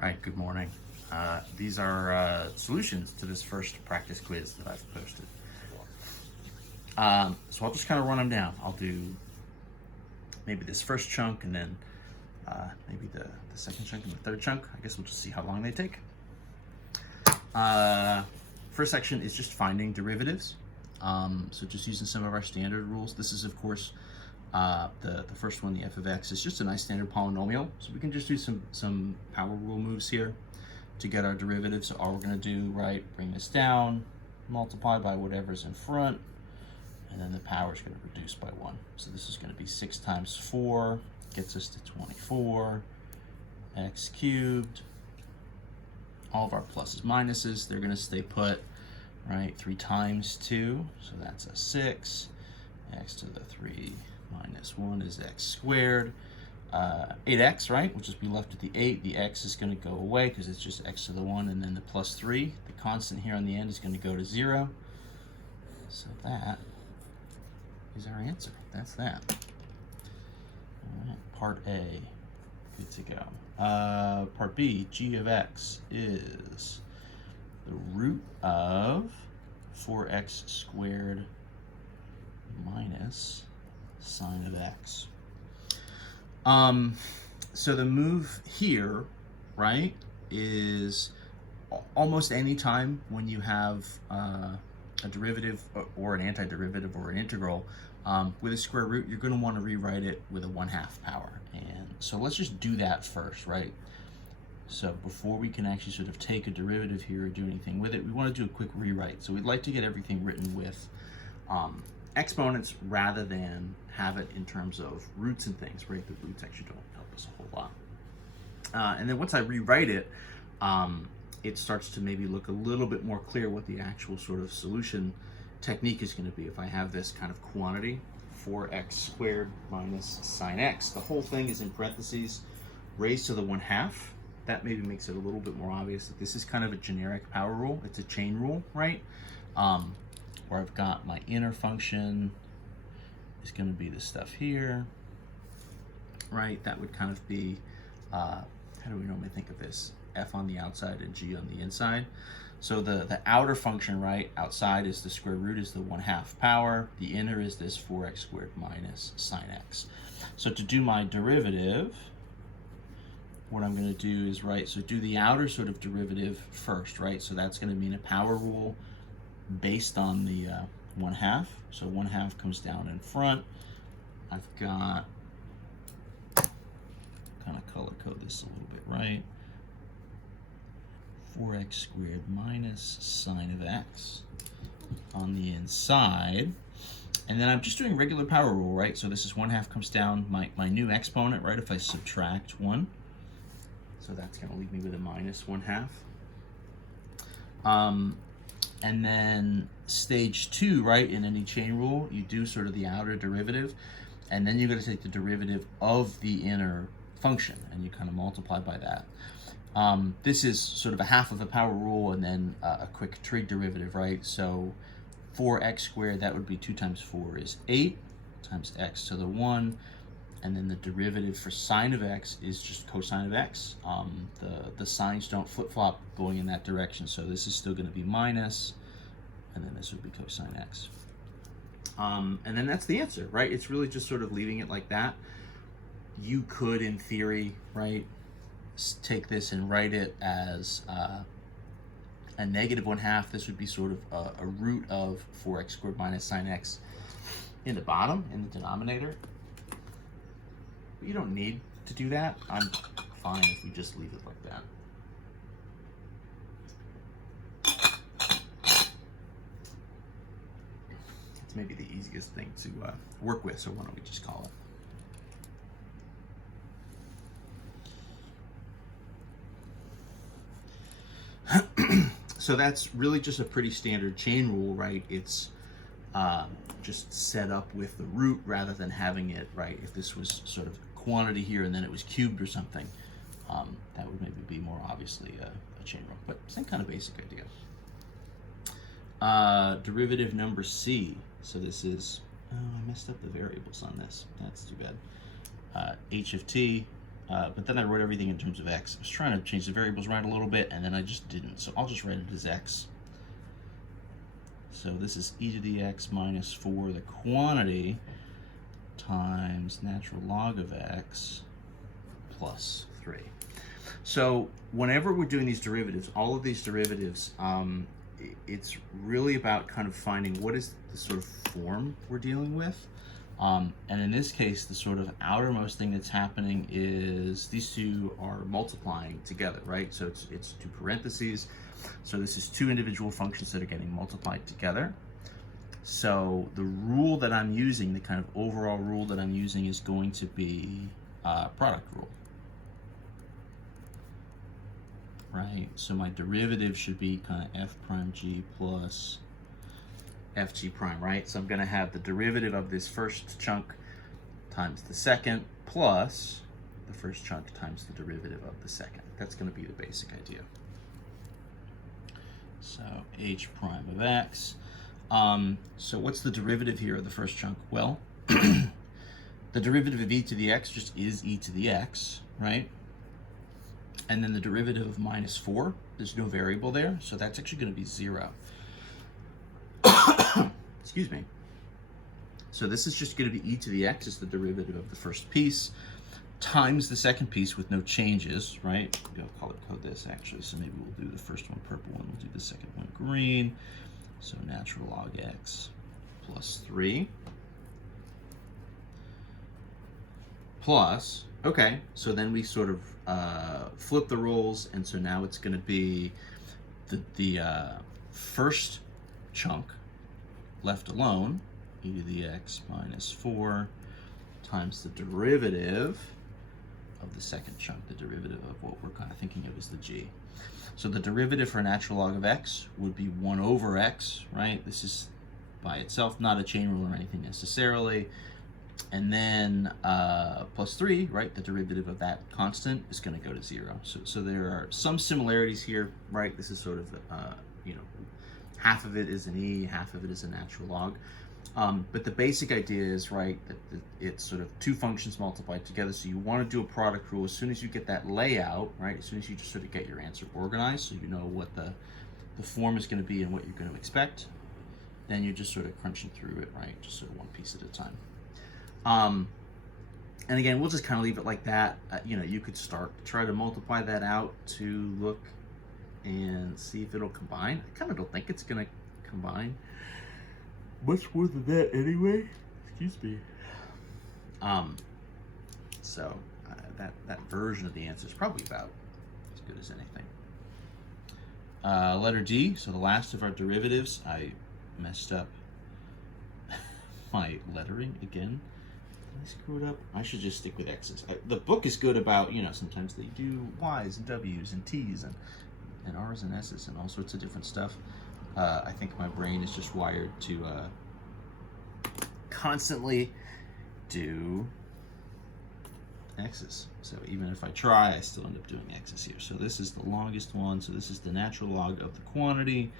All right, good morning. These are solutions to this first practice quiz that I've posted. So I'll just kind of run them down. I'll do maybe this first chunk and then maybe the second chunk and the third chunk. I guess we'll just see how long they take. First section is just finding derivatives. So just using some of our standard rules. This is, of course, the first one, the f of x, is just a nice standard polynomial. So we can just do some power rule moves here to get our derivative. So all we're going to do, right, bring this down, multiply by whatever's in front, and then the power is going to reduce by 1. So this is going to be 6 times 4, gets us to 24, x cubed. All of our pluses, minuses, they're going to stay put, right? 3 times 2, so that's a 6. X to the 3 minus 1 is x squared. 8x, right? We'll just be left with the 8. The x is going to go away because it's just x to the 1, and then the plus 3. The constant here on the end is going to go to 0. So that is our answer. That's that. All right, part A, good to go. Part B, g of x is the root of 4x squared minus sine of x. So the move here, right, is almost any time when you have a derivative or an antiderivative or an integral with a square root, you're going to want to rewrite it with a 1/2 power. And so let's just do that first, right? So before we can actually sort of take a derivative here or do anything with it, we want to do a quick rewrite. So we'd like to get everything written with exponents rather than have it in terms of roots and things, right? The roots actually don't help us a whole lot. And then once I rewrite it, it starts to maybe look a little bit more clear what the actual sort of solution technique is going to be. If I have this kind of quantity, 4x squared minus sine x, the whole thing is in parentheses raised to the 1/2. That maybe makes it a little bit more obvious that this is kind of a generic power rule. It's a chain rule, right? Where I've got my inner function is going to be this stuff here, right? That would kind of be, how do we normally think of this? F on the outside and g on the inside. So the outer function, right, outside is the square root is the 1/2 power. The inner is this 4x squared minus sine x. So to do my derivative, what I'm going to do is, right, so do the outer sort of derivative first, right? So that's going to mean a power rule based on the 1/2. So 1/2 comes down in front. I've got, kind of color code this a little bit, right? 4x squared minus sine of x on the inside. And then I'm just doing regular power rule, right? So this is 1/2 comes down, my new exponent, right? If I subtract 1. So that's going to leave me with a minus 1/2. And then stage 2, right, in any chain rule, you do sort of the outer derivative, and then you're going to take the derivative of the inner function, and you kind of multiply by that. This is sort of a half of a power rule, and then a quick trig derivative, right? So 4x squared, that would be 2 times 4 is 8 times x to the 1. And then the derivative for sine of x is just cosine of x. The signs don't flip-flop going in that direction, so this is still going to be minus, and then this would be cosine x. And then that's the answer, right? It's really just sort of leaving it like that. You could, in theory, right, take this and write it as a negative 1/2. This would be sort of a root of 4x squared minus sine x in the bottom, in the denominator. But you don't need to do that. I'm fine if you just leave it like that. It's maybe the easiest thing to work with, so why don't we just call it. So that's really just a pretty standard chain rule, right? It's just set up with the root rather than having it, right? If this was sort of quantity here and then it was cubed or something, that would maybe be more obviously a chain rule, but same kind of basic idea. Derivative number C. So this is, oh, I messed up the variables on this. That's too bad. H of t but then I wrote everything in terms of x. I was trying to change the variables around a little bit, and then I just didn't. So I'll just write it as x. So this is e to the x minus 4, the quantity, times natural log of x plus 3. So whenever we're doing these derivatives, all of these derivatives, it's really about kind of finding what is the sort of form we're dealing with. And in this case, the sort of outermost thing that's happening is these two are multiplying together, right? So it's two parentheses. So this is two individual functions that are getting multiplied together. So the rule that I'm using, the kind of overall rule that I'm using, is going to be product rule, right? So my derivative should be kind of f prime g plus fg prime, right? So I'm going to have the derivative of this first chunk times the second plus the first chunk times the derivative of the second. That's going to be the basic idea. So h prime of x. So what's the derivative here of the first chunk? Well, the derivative of e to the x just is e to the x, right? And then the derivative of minus 4, there's no variable there, so that's actually going to be 0. Excuse me. So this is just going to be e to the x is the derivative of the first piece times the second piece with no changes, right? I'll color code this actually, so maybe we'll do the first one purple one, we'll do the second one green. So natural log x plus 3 plus, okay, so then we sort of flip the roles, and so now it's going to be the first chunk left alone, e to the x minus 4 times the derivative of the second chunk, the derivative of what we're kind of thinking of as the g. So the derivative for a natural log of x would be 1 over x, right? This is by itself, not a chain rule or anything necessarily. And then plus 3, right? The derivative of that constant is going to go to 0. So there are some similarities here, right? This is sort of, you know, half of it is an e, half of it is a natural log. But the basic idea is, right, that it's sort of two functions multiplied together. So you want to do a product rule as soon as you get that layout, right? As soon as you just sort of get your answer organized, so you know what the form is going to be and what you're going to expect. Then you're just sort of crunching through it, right? Just sort of one piece at a time. And again, we'll just kind of leave it like that. You know, you could try to multiply that out to look and see if it'll combine. I kind of don't think it's going to combine much more than that anyway. Excuse me. So that version of the answer is probably about as good as anything. Letter D, so the last of our derivatives. I messed up my lettering again. Did I screw it up? I should just stick with X's. The book is good about, you know, sometimes they do Y's and W's and T's and R's and S's and all sorts of different stuff. I think my brain is just wired to constantly do X's. So even if I try, I still end up doing X's here. So this is the longest one. So this is the natural log of the quantity,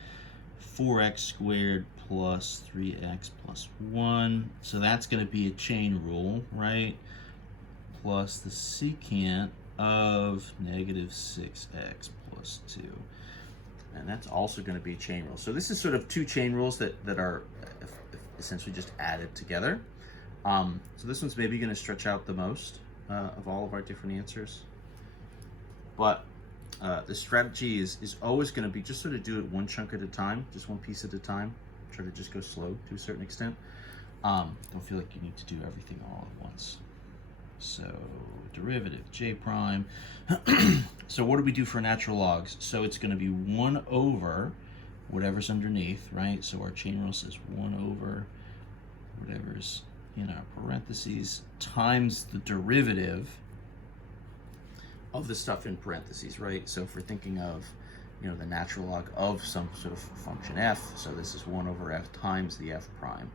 4x squared plus 3x plus 1. So that's going to be a chain rule, right? Plus the secant of negative 6x plus 2. And that's also going to be a chain rule. So this is sort of two chain rules that are essentially just added together. So this one's maybe going to stretch out the most of all of our different answers. But the strategy is always going to be just sort of do it one chunk at a time, just one piece at a time. Try to just go slow to a certain extent. Don't feel like you need to do everything all at once. So derivative j prime. So what do we do for natural logs? So it's going to be 1 over whatever's underneath, right? So our chain rule says 1 over whatever's in our parentheses times the derivative of the stuff in parentheses, right? So if we're thinking of, you know, the natural log of some sort of function f, so this is 1 over f times the f prime.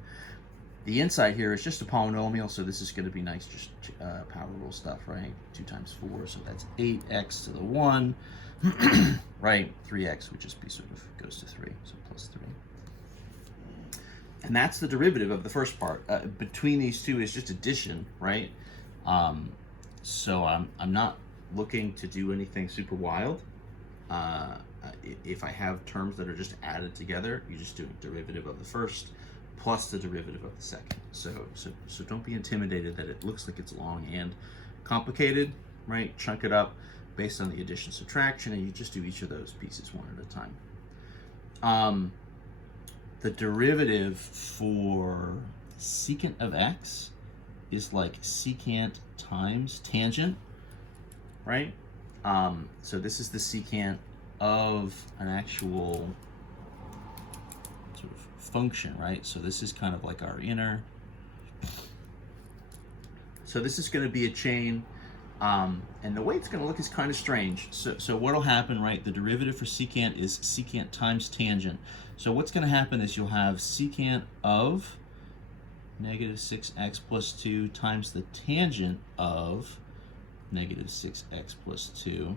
The inside here is just a polynomial, so this is going to be nice, just power rule stuff, right? 2 times 4, so that's 8x to the 1, right? 3x would just be sort of goes to 3, so plus 3. And that's the derivative of the first part. Between these two is just addition, right? So I'm not looking to do anything super wild. If I have terms that are just added together, you just do a derivative of the first plus the derivative of the second. So don't be intimidated that it looks like it's long and complicated, right? Chunk it up based on the addition subtraction, and you just do each of those pieces one at a time. The derivative for secant of x is like secant times tangent, right? So this is the secant of an actual sort of function, right? So this is kind of like our inner. So this is going to be a chain, and the way it's going to look is kind of strange. So what will happen, right? The derivative for secant is secant times tangent. So what's going to happen is you'll have secant of negative 6x plus 2 times the tangent of negative 6x plus 2,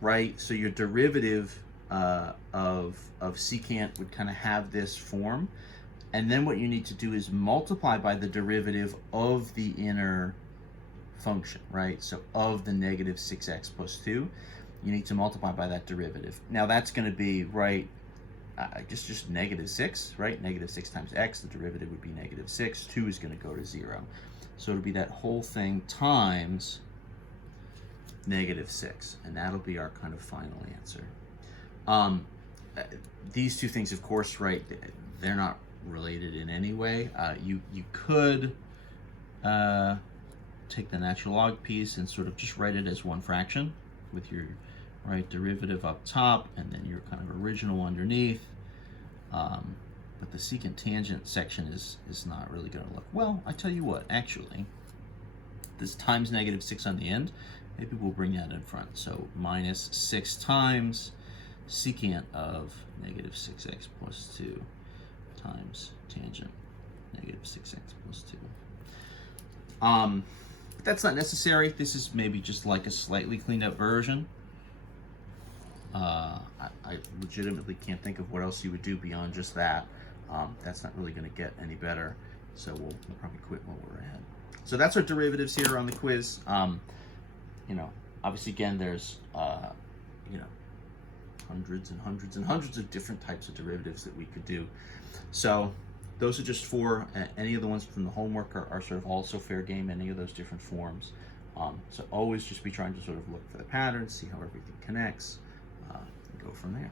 right? So your derivative of secant would kind of have this form. And then what you need to do is multiply by the derivative of the inner function, right? So of the negative 6x plus 2, you need to multiply by that derivative. Now that's going to be, right, just negative 6, right? Negative 6 times x, the derivative would be negative 6. 2 is going to go to 0. So it'll be that whole thing times negative 6. And that'll be our kind of final answer. These two things, of course, right, they're not related in any way. You could take the natural log piece and sort of just write it as one fraction with your right derivative up top and then your kind of original underneath. But the secant tangent section is not really going to look well. I tell you what, actually, this times negative 6 on the end, maybe we'll bring that in front. So minus 6 times secant of negative 6x plus 2 times tangent negative 6x plus 2. But that's not necessary. This is maybe just like a slightly cleaned up version. I legitimately can't think of what else you would do beyond just that. That's not really going to get any better, so we'll probably quit while we're ahead. So that's our derivatives here on the quiz. You know, obviously, again, there's you know, hundreds and hundreds and hundreds of different types of derivatives that we could do. So those are just four. Any of the ones from the homework are sort of also fair game, any of those different forms. So always just be trying to sort of look for the patterns, see how everything connects, and go from there.